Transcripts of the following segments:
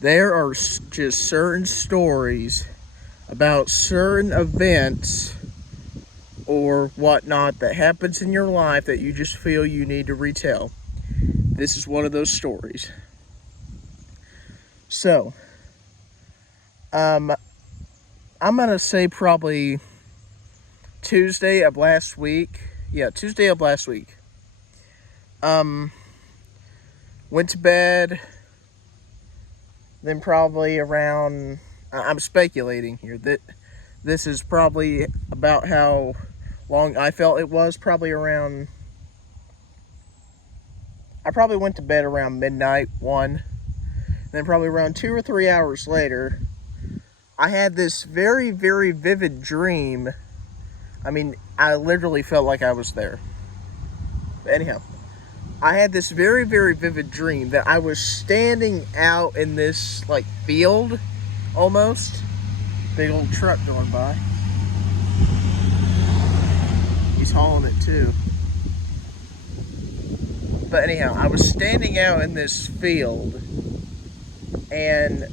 There are just certain stories about certain events or whatnot that happens in your life that you just feel you need to retell. This is one of those stories. So, um, I'm gonna say probably Tuesday of last week. Yeah, Tuesday of last week. Um, Went to bed. Then probably around. I'm speculating here that this is probably about how long I felt it was. Probably around. I probably went to bed around midnight, 1. Then probably around 2 or 3 hours later, I had this very, very vivid dream. I mean, I literally felt like I was there. But anyhow, I had this very, very vivid dream that I was standing out in this, like, field, almost. Big old truck going by. He's hauling it, too. But anyhow, I was standing out in this field, and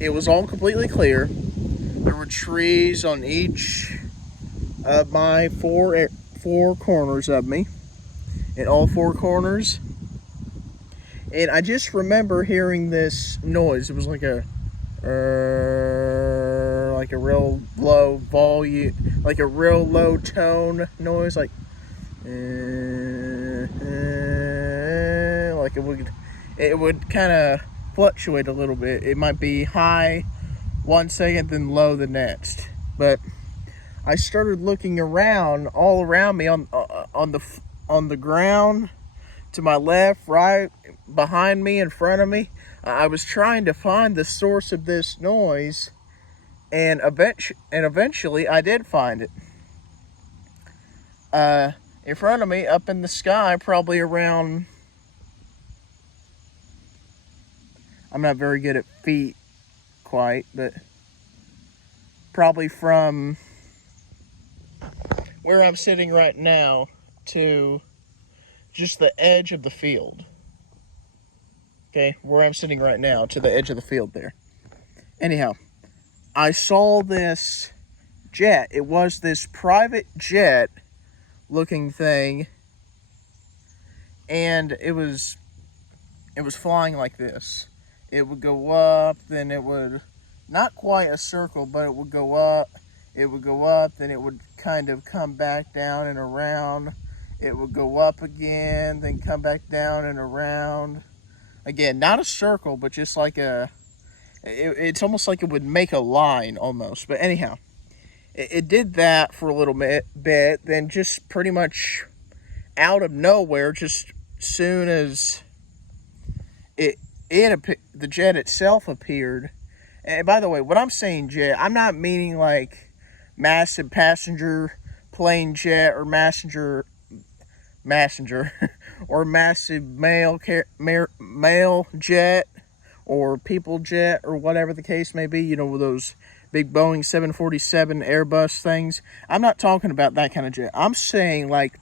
it was all completely clear. There were trees on each of my four corners of me, in all four corners. And I just remember hearing this noise. It was like a real low volume, like a real low tone noise, like it would kind of fluctuate a little bit. It might be high 1 second, then low the next. But I started looking around, all around me, on the ground, to my left, right, behind me, in front of me. I was trying to find the source of this noise, and eventually I did find it. In front of me, up in the sky, probably around. I'm not very good at feet, quite, but probably from where I'm sitting right now to just the edge of the field. Okay, where I'm sitting right now to the edge of the field there. Anyhow, I saw this jet. It was this private jet looking thing, and it was flying like this. It would go up, then it would, not quite a circle, but it would go up, then it would kind of come back down and around. It would go up again, then come back down and around. Again, not a circle, but just like it's almost like it would make a line almost. But anyhow, it did that for a little bit, then just pretty much out of nowhere, just soon as the jet itself appeared. And by the way, when I'm saying jet, I'm not meaning like massive passenger plane jet or messenger or massive mail jet or people jet or whatever the case may be. You know, those big Boeing 747 Airbus things. I'm not talking about that kind of jet. I'm saying like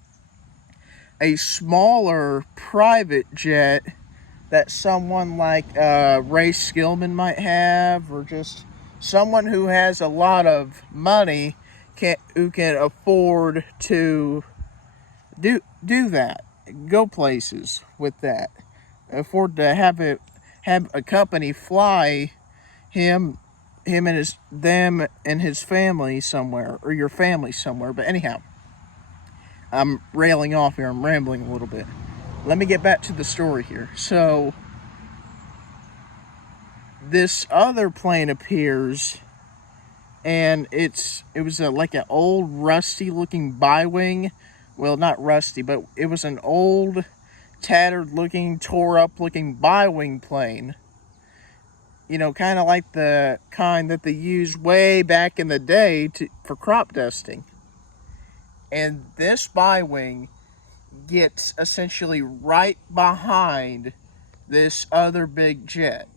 a smaller private jet that someone like Ray Skillman might have, or just someone who has a lot of money who can afford to do that, go places with that, afford to have a company fly him and them and his family somewhere, or your family somewhere. But anyhow, I'm railing off here. I'm rambling a little bit. Let me get back to the story here. So, this other plane appears, and it was like an old rusty looking bi-wing. Well, not rusty, but it was an old, tattered looking, tore up looking bi-wing plane. You know, kind of like the kind that they used way back in the day for crop dusting. And this bi-wing gets essentially right behind this other big jet.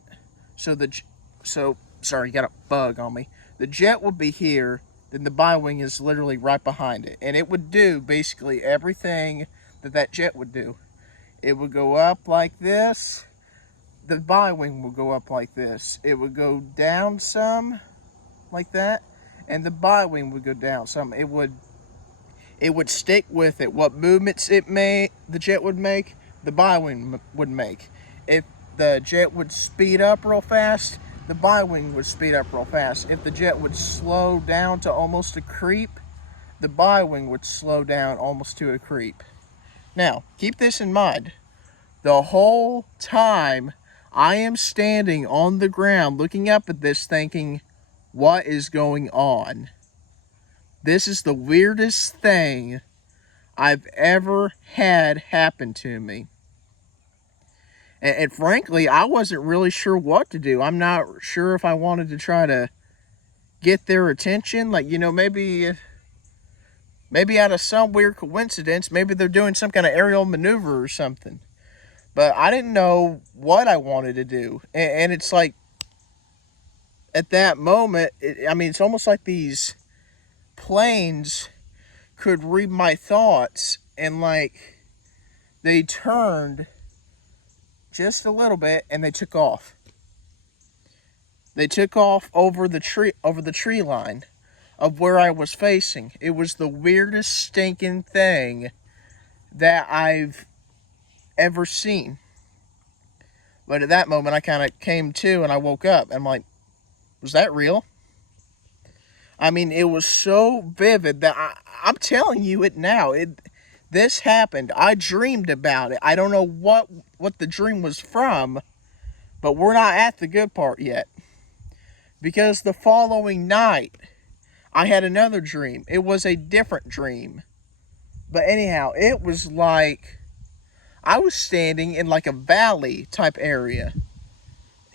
Sorry, got a bug on me. The jet would be here, then the bi-wing is literally right behind it, and it would do basically everything that jet would do. It would go up like this, the bi-wing would go up like this. It would go down some, like that, and the bi-wing would go down some. It would stick with it. What movements the jet would make, the bi-wing would make. If the jet would speed up real fast, the bi-wing would speed up real fast. If the jet would slow down to almost a creep, the bi-wing would slow down almost to a creep. Now, keep this in mind. The whole time I am standing on the ground looking up at this thinking, what is going on? This is the weirdest thing I've ever had happen to me. And frankly, I wasn't really sure what to do. I'm not sure if I wanted to try to get their attention. Like, maybe out of some weird coincidence, maybe they're doing some kind of aerial maneuver or something. But I didn't know what I wanted to do. And it's like, at that moment, it's almost like these planes could read my thoughts, and like they turned just a little bit and they took off. They took off over the tree line of where I was facing. It was the weirdest stinking thing that I've ever seen. But at that moment I kind of came to and I woke up. I'm like, was that real? It was so vivid that I'm telling you it now. This happened. I dreamed about it. I don't know what the dream was from, but we're not at the good part yet. Because the following night, I had another dream. It was a different dream. But anyhow, it was like I was standing in like a valley type area.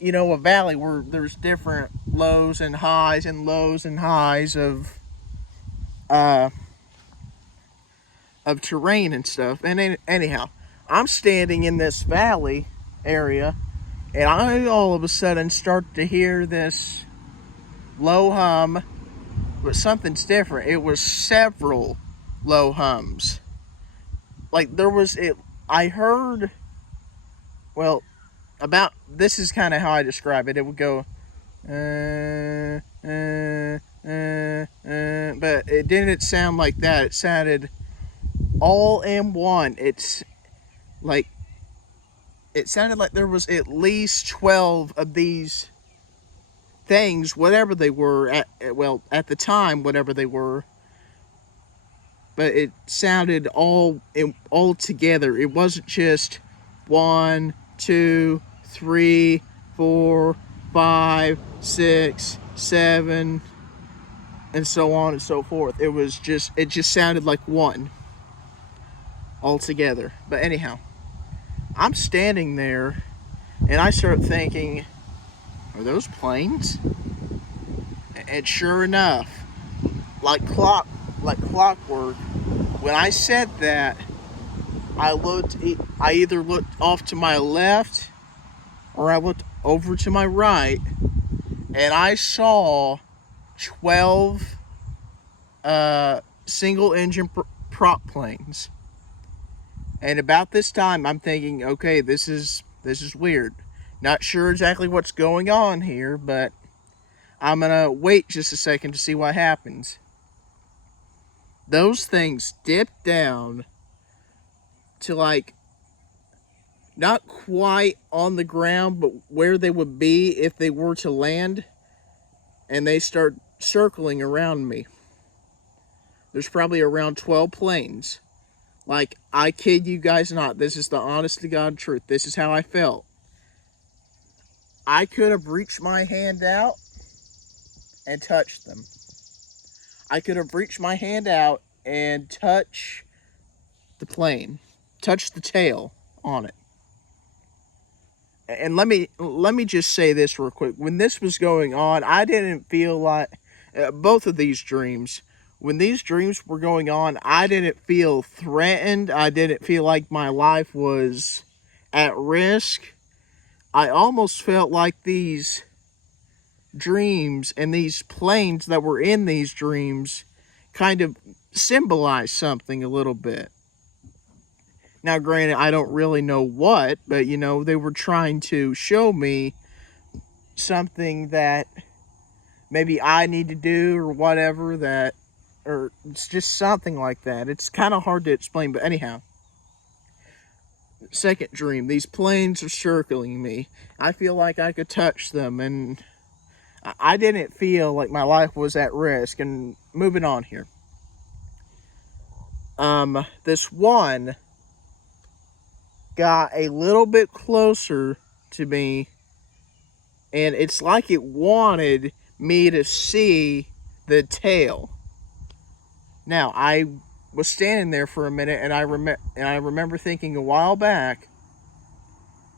A valley where there's different lows and highs of terrain and stuff. And anyhow, I'm standing in this valley area, and I all of a sudden start to hear this low hum, but something's different. It was several low hums. Like I heard, well, this is kind of how I describe it. It would go, but it didn't sound like that. It sounded all in one. It sounded like there was at least 12 of these things, whatever they were, at the time, whatever they were. But it sounded all together. It wasn't just 1, 2, 3, 4, 5, 6, 7, and so on and so forth. It just sounded like one altogether. But anyhow, I'm standing there and I start thinking, are those planes? And sure enough, like clockwork, when I said that, I either looked off to my left or I looked over to my right, and I saw 12 single engine prop planes. And about this time, I'm thinking, okay, this is weird. Not sure exactly what's going on here, but I'm gonna wait just a second to see what happens. Those things dipped down to like not quite on the ground, but where they would be if they were to land, and they start circling around me. There's probably around 12 planes. Like, I kid you guys not, this is the honest to God truth. This is how I felt. I could have reached my hand out and touched them. I could have reached my hand out and touched the plane, touched the tail on it. And let me just say this real quick. When this was going on, I didn't feel like both of these dreams. When these dreams were going on, I didn't feel threatened. I didn't feel like my life was at risk. I almost felt like these dreams and these planes that were in these dreams kind of symbolize something a little bit. Now, granted, I don't really know what, but you know, they were trying to show me something that maybe I need to do or whatever, that, or it's just something like that. It's kind of hard to explain, but anyhow. Second dream, these planes are circling me. I feel like I could touch them, and I didn't feel like my life was at risk. And moving on here. This one got a little bit closer to me, and it's like it wanted me to see the tail. Now, I was standing there for a minute, and I remember thinking a while back,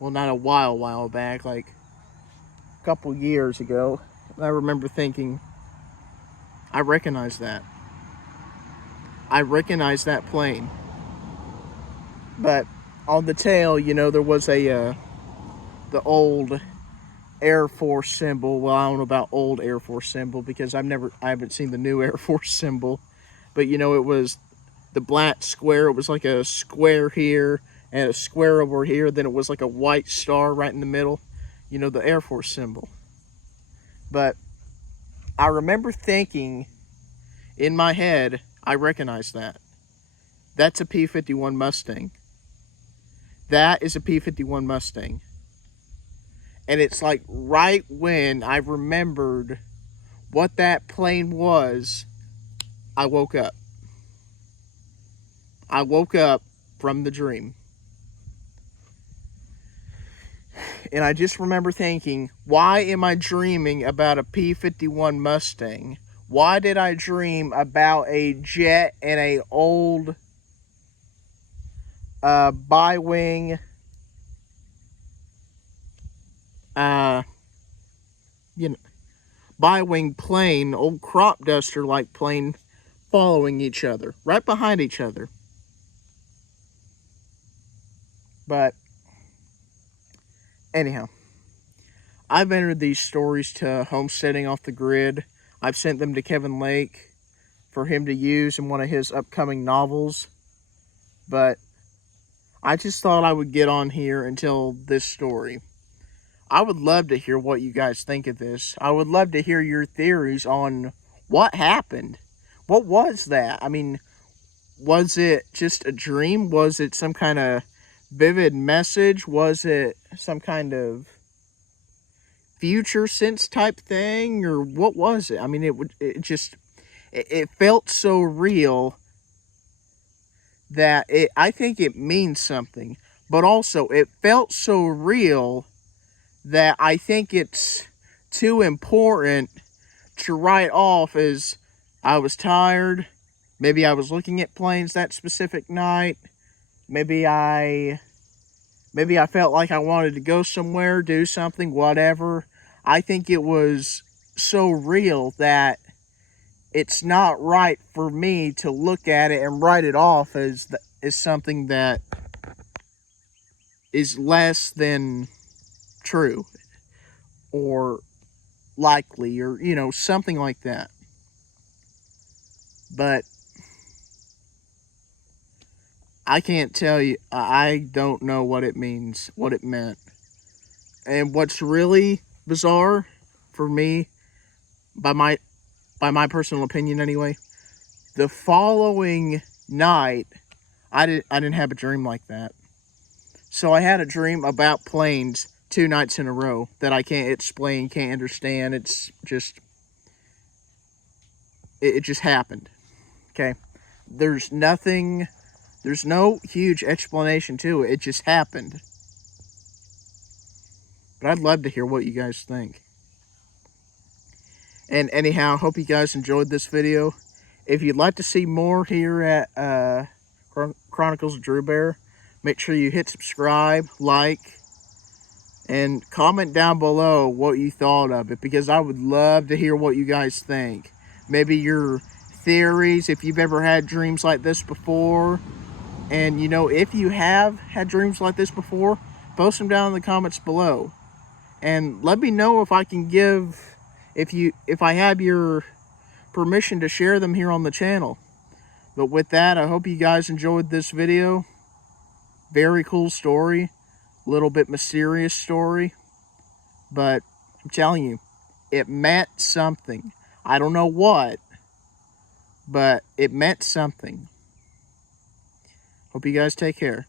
well, not a while back, like a couple years ago, I remember thinking, I recognize that. I recognize that plane. But on the tail, you know, there was the old Air Force symbol. Well, I don't know about old Air Force symbol because I haven't seen the new Air Force symbol. But you know, it was the black square. It was like a square here and a square over here. Then it was like a white star right in the middle. You know, the Air Force symbol. But I remember thinking in my head, I recognize that. That's a P-51 Mustang. That is a P-51 Mustang. And it's like right when I remembered what that plane was, I woke up. I woke up from the dream. And I just remember thinking, why am I dreaming about a P-51 Mustang? Why did I dream about a jet and a old bi-wing bi-wing plane, old crop duster like plane, following each other, right behind each other? But anyhow, I've entered these stories to Homesteading Off the Grid. I've sent them to Kevin Lake for him to use in one of his upcoming novels. But I just thought I would get on here and tell this story. I would love to hear what you guys think of this. I would love to hear your theories on what happened. What was that? I mean, was it just a dream? Was it some kind of vivid message? Was it some kind of future sense type thing? Or what was it? I mean, it felt so real that I think it means something. But also, it felt so real that I think it's too important to write off as I was tired. Maybe I was looking at planes that specific night. Maybe I felt like I wanted to go somewhere, do something, whatever. I think it was so real that it's not right for me to look at it and write it off as something that is less than true or likely, or you know, something like that. But I can't tell you, I don't know what it means, what it meant. And what's really bizarre for me, by my personal opinion anyway, the following night I didn't have a dream like that. So I had a dream about planes 2 nights in a row that I can't explain, can't understand. It's just, it just happened. Okay? There's no huge explanation to it. It just happened. But I'd love to hear what you guys think. And anyhow, hope you guys enjoyed this video. If you'd like to see more here at Chronicles of Drew Bear, make sure you hit subscribe, like, and comment down below what you thought of it, because I would love to hear what you guys think. Maybe your theories, if you've ever had dreams like this before. And you know, if you have had dreams like this before, post them down in the comments below. And let me know if I can if I have your permission to share them here on the channel. But with that, I hope you guys enjoyed this video. Very cool story. A little bit mysterious story. But I'm telling you, it meant something. I don't know what, but it meant something. Hope you guys take care.